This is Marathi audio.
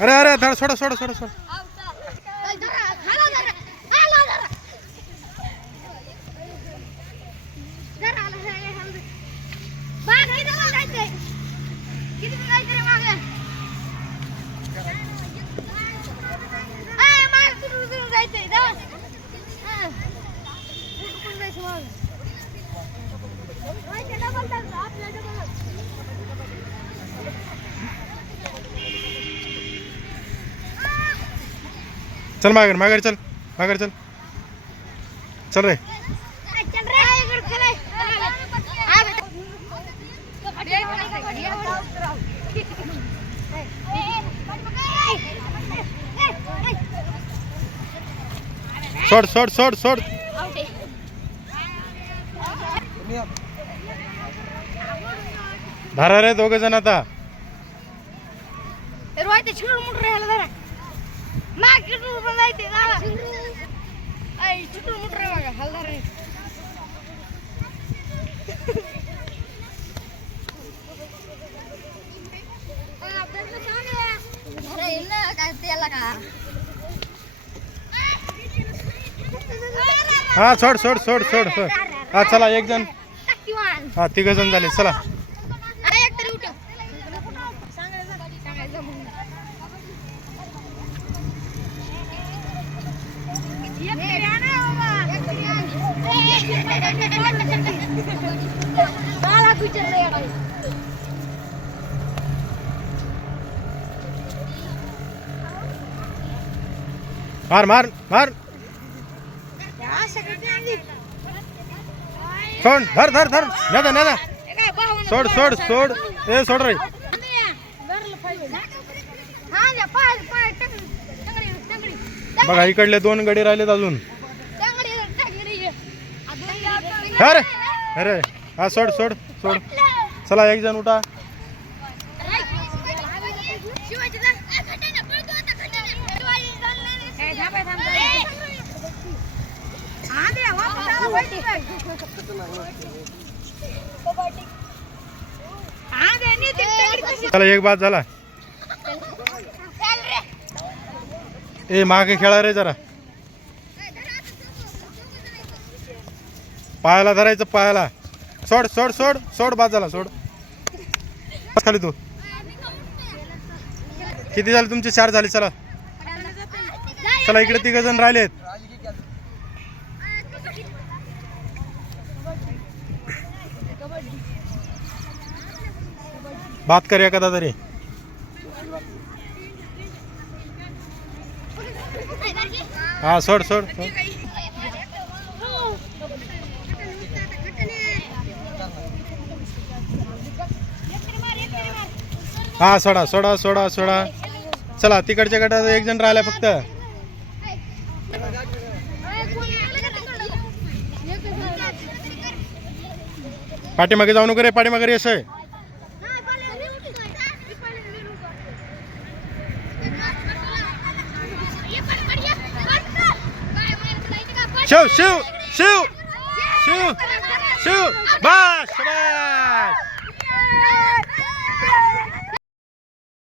अरे अरे धर सोडा सोडा सोडा सोडा चल माघार माघार चल माघार चल. चल रे. सोड सोड सोड सोड. धरा रे दोघ जण आता. हा सोड सोड सोड सोड सोड. हा चला एक जण. हा तिघ जण झाले चला. मार मार मार या सगळ्यांनी आणली. सोड धर धर धर नेदा नेदा हे काय पाहून सोड सोड सोड ए सोड रे बघा इकडले दोन गडी राहिलेत अजून. अरे अरे हा सोड सोड सोड. चला एक जण उठा. शिवाजी जा. ए, थांब, ए, थांब, थांब. हा द्या, वापस आला पाहिजे काय. हा द्या, नीट एक टंगडी कशी- चला एक बाद झाला चल रे. ए मागे खेळा रे जरा. पायाला धरायचं पायाला. सोड सोड सोड सोड बाजाला झाला सोड खाली तू. किती झाले तुमचे? चार झाले चला. चला इकडे तिघ जण राहिलेत बात कर एखादा तरी. हा सोड सोड. सोड. हा सोडा सोडा सोडा सोडा. चला तिकडच्या गटात एक जण राहिला फक्त. पाठीमागे जाऊ नको रे पाठीमागे असं आहे Sho, sho, sho, sho, sho, Baixa, baixa.